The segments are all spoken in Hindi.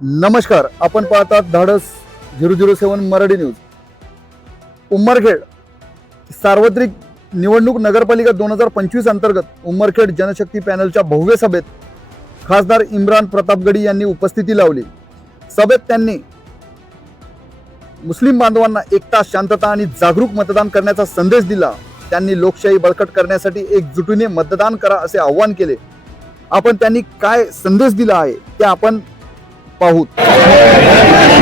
नमस्कार, आपण पाहतात धाडस 007 मराठी न्यूज. उमरखेड सार्वत्रिक निवडणूक नगरपालिका 2025 अंतर्गत उमरखेड जनशक्ती पॅनलच्या भव्य सभेत खासदार इम्रान प्रतापगडी यांनी उपस्थिती लावली. सभेत त्यांनी मुस्लिम बांधवांना एकता, शांतता आणि जागरूक मतदान करण्याचा संदेश दिला. त्यांनी लोकशाही बळकट करण्यासाठी एकजुटीने मतदान करा असे आवाहन केले. आपण त्यांनी काय संदेश दिला आहे ते आपण पाहूं.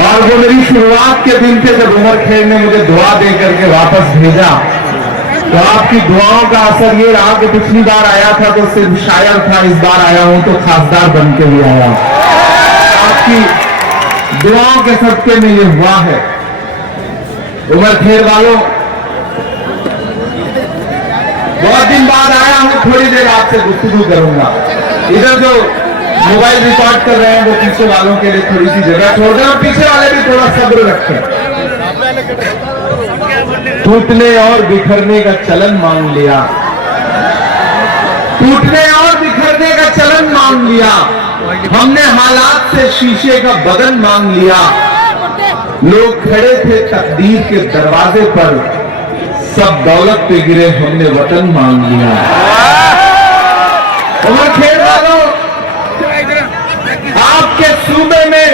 और वो मेरी शुरुआत के दिन से जब उमरखेड ने मुझे दुआ दे करके वापस भेजा, तो आपकी दुआओं का असर ये रहा कि पिछली बार आया था तो सिर्फ शायर था, इस बार आया हूं तो खासदार बन के भी आया. आपकी दुआओं के सदके में ये हुआ है. उमरखेड वालों, बहुत दिन बाद आया हूं, थोड़ी देर आपसे गुफ्तगू करूंगा. इधर जो मोबाइल रिकॉर्ड कर रहे हैं वो पीछे वालों के लिए थोड़ी सी जगह छोड़ दें और पीछे वाले भी थोड़ा सब्र रखें. टूटने और बिखरने का चलन मांग लिया, टूटने और बिखरने का चलन मांग लिया. हमने हालात से शीशे का बदन मांग लिया. लोग खड़े थे तकदीर के दरवाजे पर, सब दौलत पे गिरे, हमने वतन मांग लिया. उमरखेड वालों, आपके सूबे में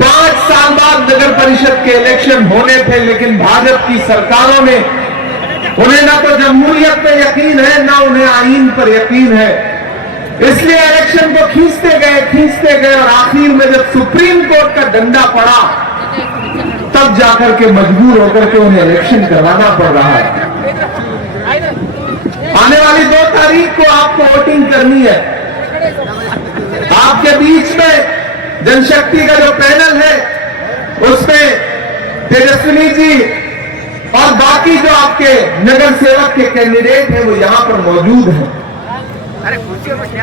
5 साल बाद नगर परिषद के इलेक्शन होने थे, लेकिन भाजपा की सरकारों ने उन्हें ना तो जमहूरियत पे यकीन है, ना उन्हें आईन पर यकीन है. इसलिए इलेक्शन को खींचते गए और आखिर में जब सुप्रीम कोर्ट का डंडा पड़ा, तब जाकर के मजबूर होकर के उन्हें इलेक्शन करवाना पड़ रहा है. आने वाली 2 तारीख को आपको वोटिंग करनी है. आपके बीच में जनशक्ति का जो पैनल है, उसमें तेजस्विनी जी और बाकी जो आपके नगर सेवक के कैंडिडेट हैं वो यहां पर मौजूद हैं.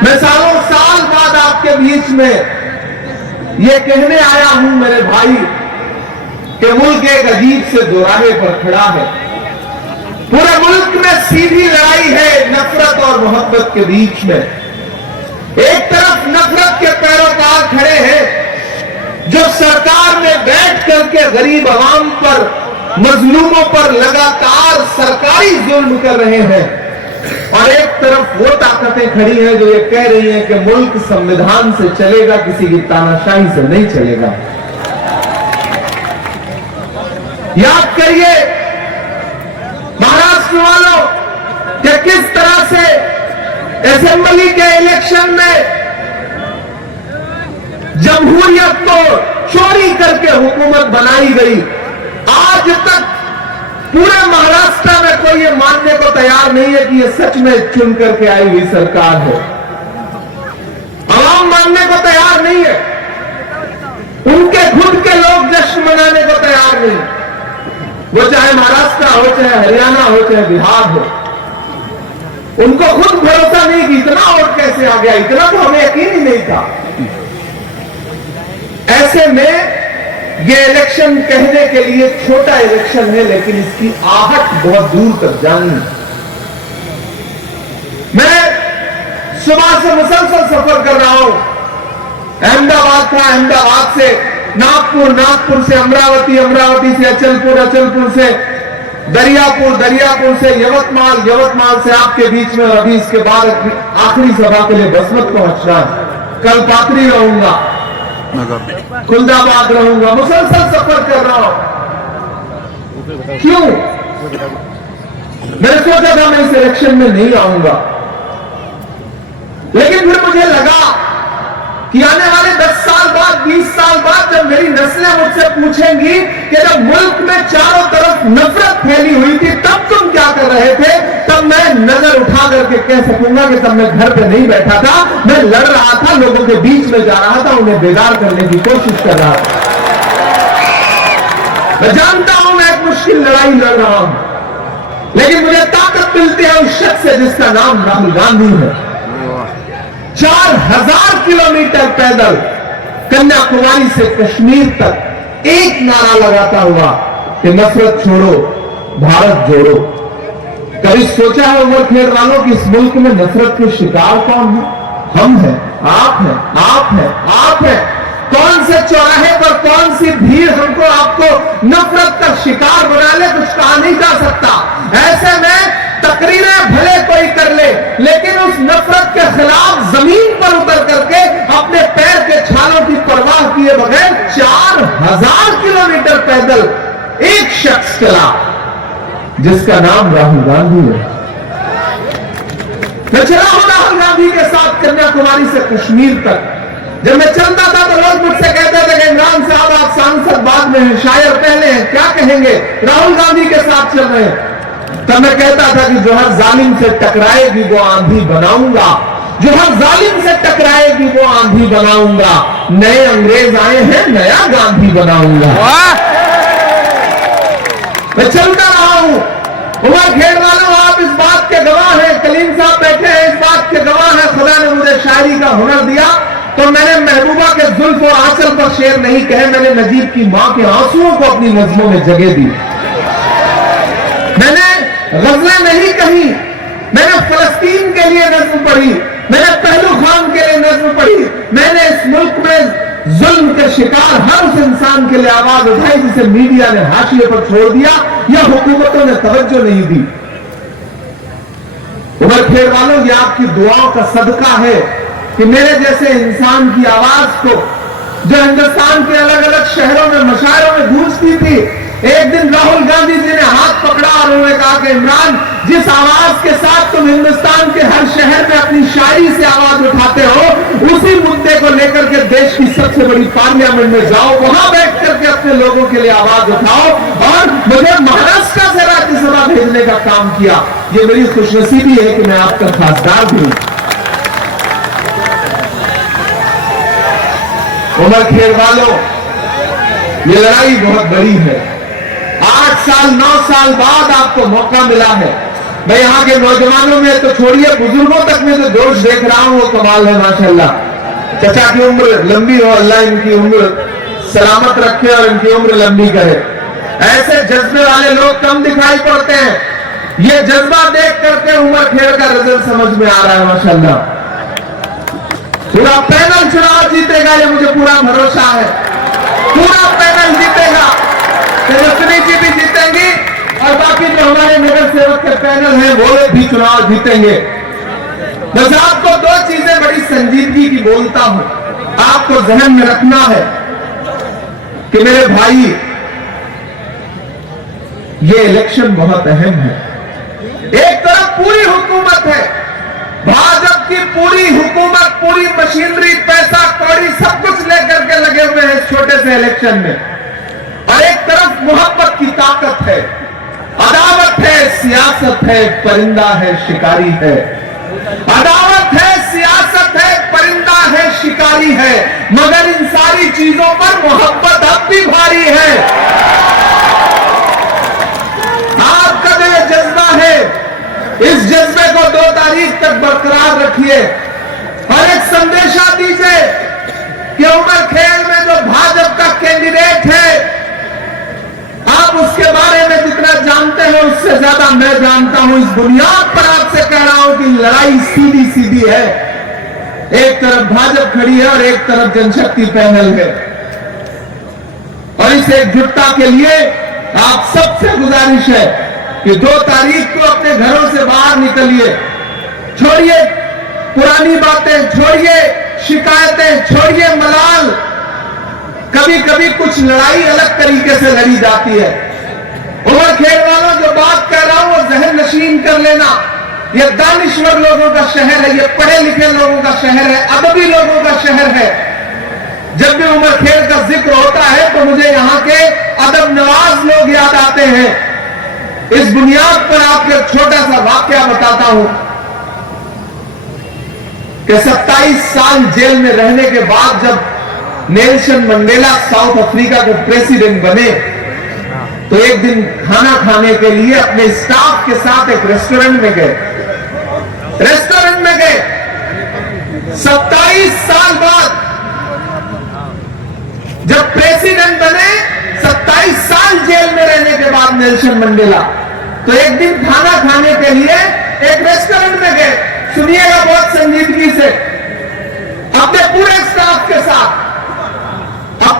मैं सालों साल बाद आपके बीच में ये कहने आया हूं मेरे भाई कि मुल्क एक अजीब से दोराहे पर खड़ा है. पूरे मुल्क में सीधी लड़ाई है नफरत और मोहब्बत के बीच में. एक तरफ नफरत के पैरोकार खड़े हैं जो सरकार में बैठ करके गरीब आवाम पर, मजलूमों पर लगातार सरकारी जुल्म कर रहे हैं, और एक तरफ वो ताकतें खड़ी हैं जो ये कह रही हैं कि मुल्क संविधान से चलेगा, किसी की तानाशाही से नहीं चलेगा. याद करिए महाराष्ट्र वालों कि किस तरह से असेंबली के इलेक्शन में जमहूरियत को चोरी करके हुकूमत बनाई गई. आज तक पूरे महाराष्ट्र में कोई ये मानने को तैयार नहीं है कि ये सच में चुन करके आई हुई सरकार है. आवाम मानने को तैयार नहीं है. उनके खुद के लोग जश्न मनाने को तैयार नहीं. वो चाहे महाराष्ट्र हो, चाहे हरियाणा हो, चाहे बिहार हो, उनको खुद भरोसा नहीं कि इतना वोट कैसे आ गया. इतना तो हमें यकीन ही नहीं था. ऐसे में ये इलेक्शन कहने के लिए छोटा इलेक्शन है, लेकिन इसकी आहट बहुत दूर तक जानी. मैं सुबह से मुसलसल सफर कर रहा हूं. अहमदाबाद था, अहमदाबाद से नागपुर, नागपुर से अमरावती, अमरावती से अचलपुर, अचलपुर से दरियापुर, दरियापुर से यवतमाल, यवतमाल से आपके बीच में अभी इसके बाद आखिरी सभा के लिए बसमत पहुंचना है. कल पात्री रहूंगा, खुलदाबाद रहूंगा. मुसलसल सफर कर रहा हूं. क्यों? मैंने सोचा था मैं इस इलेक्शन में नहीं आऊंगा, लेकिन फिर मुझे लगा कि आने वाले 10 साल बाद, 20 साल बाद जब मेरी नस्लें मुझसे पूछेंगी कि जब मुल्क में चारों तरफ नफरत फैली हुई थी तब तुम क्या कर रहे थे, तब मैं नजर उठा करके कह सकूंगा कि तब मैं घर पे नहीं बैठा था, मैं लड़ रहा था, लोगों के बीच में जा रहा था, उन्हें बेदार करने की कोशिश कर रहा था. मैं जानता हूं मैं एक मुश्किल लड़ाई लड़ रहा हूं, लेकिन मुझे ताकत मिलती है उस शख्स से जिसका नाम राहुल गांधी है. 4000 किलोमीटर पैदल कन्याकुमारी से कश्मीर तक एक नारा लगाता हुआ कि नफरत छोड़ो, भारत जोड़ो. कभी सोचा है उमरखेड वालों कि इस मुल्क में नफरत के शिकार कौन है? हम हैं, आप हैं, आप हैं, आप हैं. कौन से चौराहे पर कौन सी भीड़ हमको आपको नफरत का शिकार बना ले, कुछ कहा नहीं जा सकता। ऐसे में तकरीरें भले कोई कर ले, लेकिन उस नफरत के खिलाफ जमीन पर उतर करके अपने पैर के छालों की परवाह किए बगैर 4000 किलोमीटर पैदल एक शख्स चला, जिसका नाम राहुल गांधी है। मैं चला हूं राहुल गांधी के साथ कन्याकुमारी से कश्मीर तक। जब मैं चलता था तो लोग मुझसे कहते थे कि इमरान साहब आप सांसद बाद में हैं, शायर पहले हैं, क्या कहेंगे, राहुल गांधी के साथ चल रहे हैं। तब मैं कहता था कि जो हर जालिम से टकराएगी वो आंधी बनाऊंगा, जो हर जालिम से टकराएगी वो आंधी बनाऊंगा। नए अंग्रेज आए हैं, नया गांधी बनाऊंगा। मैं चलता रहा हूं। उमरखेड़ वालों, आप इस बात के गवाह हैं, कलीम साहब बैठे हैं, इस बात के गवाह हैं। खुदा ने मुझे शायरी का हुनर दिया तो मैंने महबूबा के जुल्फ और आंचल पर शेर नहीं कहे, मैंने नजीब की मां के आंसुओं को अपनी नज्मों में जगह दी। मैंने गजलें नहीं कही, मैंने फलस्तीन के लिए नज्म पढ़ी, मैंने पहलू खान के लिए नज्म पढ़ी, मैंने इस मुल्क में जुल्म के शिकार हर उस इंसान के लिए आवाज उठाई जिसे मीडिया ने हाशिए पर छोड़ दिया या हुकूमतों ने तवज्जो नहीं दी। उमरखेड़ वालों, ये आपकी दुआओं का सदका है कि मेरे जैसे इंसान की आवाज को, जो हिंदुस्तान के अलग अलग शहरों में मशायरों में गूंजती थी, एक दिन राहुल गांधी जी ने हाथ पकड़ा और उन्होंने कहा कि इमरान, जिस आवाज के साथ तुम हिंदुस्तान के हर शहर में अपनी शायरी से आवाज उठाते हो, उसी मुद्दे को लेकर के देश की सबसे बड़ी पार्लियामेंट में जाओ, वहां बैठ करके अपने लोगों के लिए आवाज उठाओ। और मुझे महाराष्ट्र से राज्यसभा भेजने का काम किया। ये मेरी खुशनसीबी है कि मैं आपका खासदार भी हूं। उमरखेड़ वालों, ये लड़ाई बहुत बड़ी है। 8 साल 9 साल बाद आपको मौका मिला है। मैं यहाँ के नौजवानों में तो छोड़िए, बुजुर्गों तक में जो जोश देख रहा हूं वो कमाल है माशाल्लाह। चचा की उम्र लंबी हो, अल्लाह इनकी उम्र सलामत रखे और इनकी उम्र लंबी करे। ऐसे जज्बे वाले लोग कम दिखाई पड़ते हैं। ये जज्बा देख करके उमरखेड़ का रिजल्ट समझ में आ रहा है माशाल्लाह। पूरा पैनल चुनाव जीतेगा, ये मुझे पूरा भरोसा है। पूरा पैनल जीतेगा, तेजस्वी जी भी जीतेंगी और बाकी जो हमारे नगर सेवक के पैनल हैं वो भी चुनाव जीतेंगे। बस आपको 2 चीजें बड़ी संजीदगी की बोलता हूं, आपको जहन में रखना है कि मेरे भाई, ये इलेक्शन बहुत अहम है। एक तरफ पूरी हुकूमत है, भाजपा की पूरी हुकूमत, पूरी मशीनरी, पैसा कौड़ी सब कुछ लेकर के लगे हुए हैं इस छोटे से इलेक्शन में, और एक तरफ मोहब्बत की ताकत है, अदावत है, सियासत है, परिंदा है, शिकारी है। अदावत है, सियासत है, परिंदा है, शिकारी है, मगर इन सारी चीजों पर मोहब्बत अब भी भारी है। आपका जो ये जज्बा है, इस जज्बे को 2 तारीख तक बरकरार रखिए और एक संदेशा दीजिए कि उमरखेड़ में जो भाजपा का कैंडिडेट है, आप उसके बारे में जितना जानते हो उससे ज्यादा मैं जानता हूं। इस बुनियाद पर आपसे कह रहा हूं कि लड़ाई सीधी सीधी है। एक तरफ भाजपा खड़ी है और एक तरफ जनशक्ति पैनल है, और इस एकजुटता के लिए आप सबसे गुजारिश है कि 2 तारीख को अपने घरों से बाहर निकलिए। छोड़िए पुरानी बातें, छोड़िए शिकायतें, छोड़िए मलाल। कभी कभी कुछ लड़ाई अलग तरीके से लड़ी जाती है। उमरखेड़ वालों, जो बात कर रहा हूं वो जहन नशीन कर लेना। यह दानिश्वर लोगों का शहर है, यह पढ़े लिखे लोगों का शहर है, अदबी लोगों का शहर है। जब भी उमरखेड़ का जिक्र होता है तो मुझे यहाँ के अदब नवाज लोग याद आते हैं। इस बुनियाद पर आपको एक छोटा सा वाकया बताता हूं कि 27 साल जेल में रहने के बाद जब नेल्सन मंडेला साउथ अफ्रीका के प्रेसिडेंट बने, तो एक दिन खाना खाने के लिए अपने स्टाफ के साथ एक रेस्टोरेंट में गए। 27 साल बाद जब प्रेसिडेंट बने, 27 साल जेल में रहने के बाद नेल्सन मंडेला, तो एक दिन खाना खाने के लिए एक रेस्टोरेंट में गए। सुनिएगा बहुत संजीदगी से, अपने पूरे स्टाफ के साथ।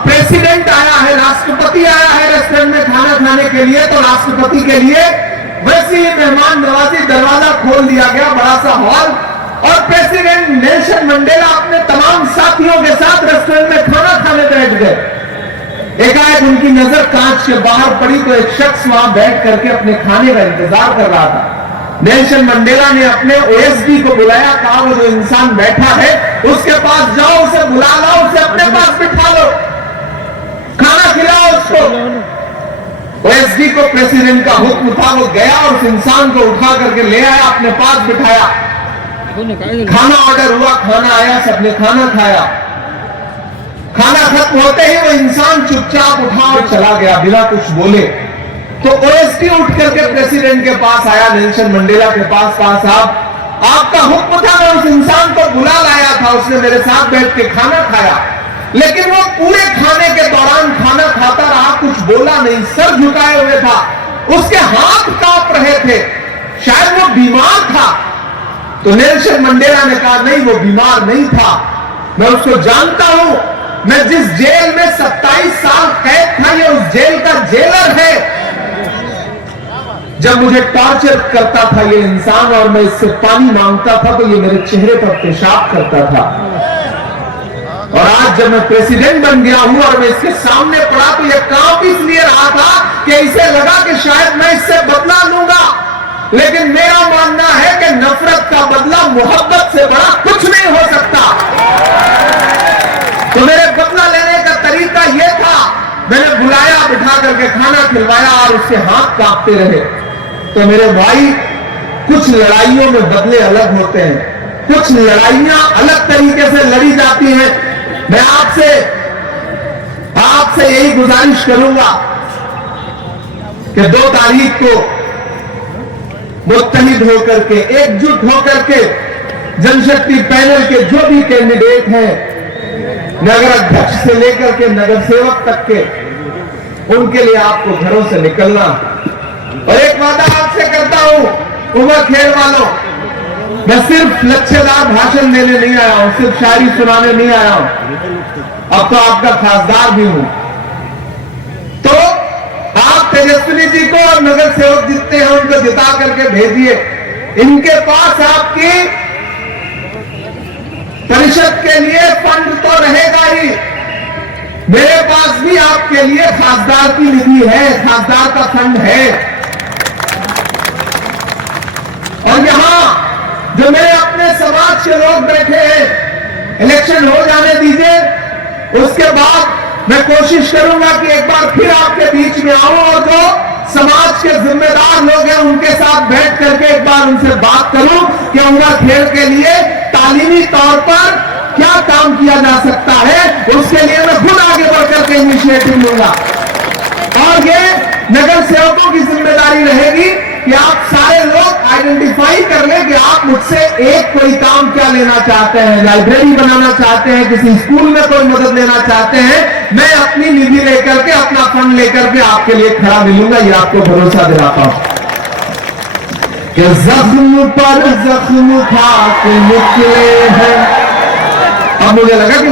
प्रेसिडेंट आया है, राष्ट्रपति आया है रेस्टोरेंट में खाना खाने के लिए, तो राष्ट्रपति के लिए वैसी ही मेहमान नवाजी, दरवाजा खोल दिया गया, बड़ा सा हॉल, और प्रेसिडेंट नेल्सन मंडेला अपने तमाम साथियों के साथ रेस्टोरेंट में खाना खाने बैठ गए। एकाएक उनकी नजर कांच के बाहर पड़ी तो एक शख्स वहां बैठ करके अपने खाने का इंतजार कर रहा था। नेल्सन मंडेला ने अपने ओएसडी को बुलाया, कहा वो जो इंसान बैठा है उसके पास जाओ, उसे बुला लाओ, उसे अपने पास बिठा लो, खाना खिलाओ उसको। ओएसडी को प्रेसिडेंट का हुक्म था, वो गया और उस इंसान को उठा करके ले आया, अपने पास बिठाया, खाना ऑर्डर हुआ, खाना आया, सबने खाना खाया। खाना खत्म होते ही वो इंसान चुपचाप उठा और चला गया बिना कुछ बोले। तो ओएसडी उठ करके प्रेसिडेंट के पास आया, नेल्सन मंडेला के पास, कहा साहब आपका हुक्म था, मैं उस इंसान को बुला लाया था, उसने मेरे साथ बैठ के खाना खाया, लेकिन वो पूरे खाने के दौरान खाना खाता रहा, कुछ बोला नहीं, सर झुकाए हुए था, उसके हाथ कांप रहे थे, शायद वो बीमार था। तो नेल्सन मंडेला ने कहा नहीं, वो बीमार नहीं था, मैं उसको जानता हूं, मैं जिस जेल में 27 साल कैद था, ये उस जेल का जेलर है। जब मुझे टॉर्चर करता था ये इंसान और मैं इससे पानी मांगता था तो ये मेरे चेहरे पर पेशाब करता था, और आज जब मैं प्रेसिडेंट बन गया हूं और मैं इसके सामने पड़ा तो ये कांप इसलिए रहा था कि इसे लगा कि शायद मैं इससे बदला लूंगा, लेकिन मेरा मानना है कि नफरत का बदला मोहब्बत से बड़ा कुछ नहीं हो सकता। तो मेरे बदला लेने का तरीका यह था, मैंने बुलाया, बिठा करके खाना खिलवाया और उसके हाथ कांपते रहे। तो मेरे भाई, कुछ लड़ाइयों में बदले अलग होते हैं, कुछ लड़ाइयां अलग तरीके से लड़ी जाती हैं। मैं आपसे यही गुजारिश करूंगा कि 2 तारीख को मुत्तहिद होकर के, एकजुट होकर के जनशक्ति पैनल के जो भी कैंडिडेट हैं, नगर अध्यक्ष से लेकर के नगर सेवक तक के, उनके लिए आपको घरों से निकलना। और एक वादा आपसे करता हूं, उमरखेड़ वालों, मैं सिर्फ लच्छेदार भाषण देने नहीं आया हूं, सिर्फ शायरी सुनाने नहीं आया हूं, अब तो आपका खासदार भी हूं। तो आप तेजस्विनी जी को और नगर सेवक जितने हैं उनको जिता करके भेजिए। इनके पास आपकी परिषद के लिए फंड तो रहेगा ही, मेरे पास भी आपके लिए खासदार की निधि है, खासदार का फंड है। और यहां जो मेरे अपने समाज के लोग बैठे हैं, इलेक्शन हो जाने दीजिए, उसके बाद मैं कोशिश करूंगा कि एक बार फिर आपके बीच में आऊं और जो समाज के जिम्मेदार लोग हैं उनके साथ बैठ करके एक बार उनसे बात करूं कि उमरखेड़ के लिए तालीमी तौर पर क्या काम किया जा सकता है। उसके लिए मैं खुद आगे बढ़कर के इनिशिएटिव लूंगा, और ये नगर सेवकों की जिम्मेदारी रहेगी कि आप सारे लोग आइडेंटिफाई कर लें कि आप मुझसे एक कोई काम क्या लेना चाहते हैं, लाइब्रेरी बनाना चाहते हैं, किसी स्कूल में कोई मदद लेना चाहते हैं, मैं अपनी निधि लेकर के, अपना फंड लेकर के आपके लिए खड़ा मिलूंगा, ये आपको भरोसा दिलाता हूं कि जख्म पर जख्म खा के निकले हैं। अब मुझे लगा कि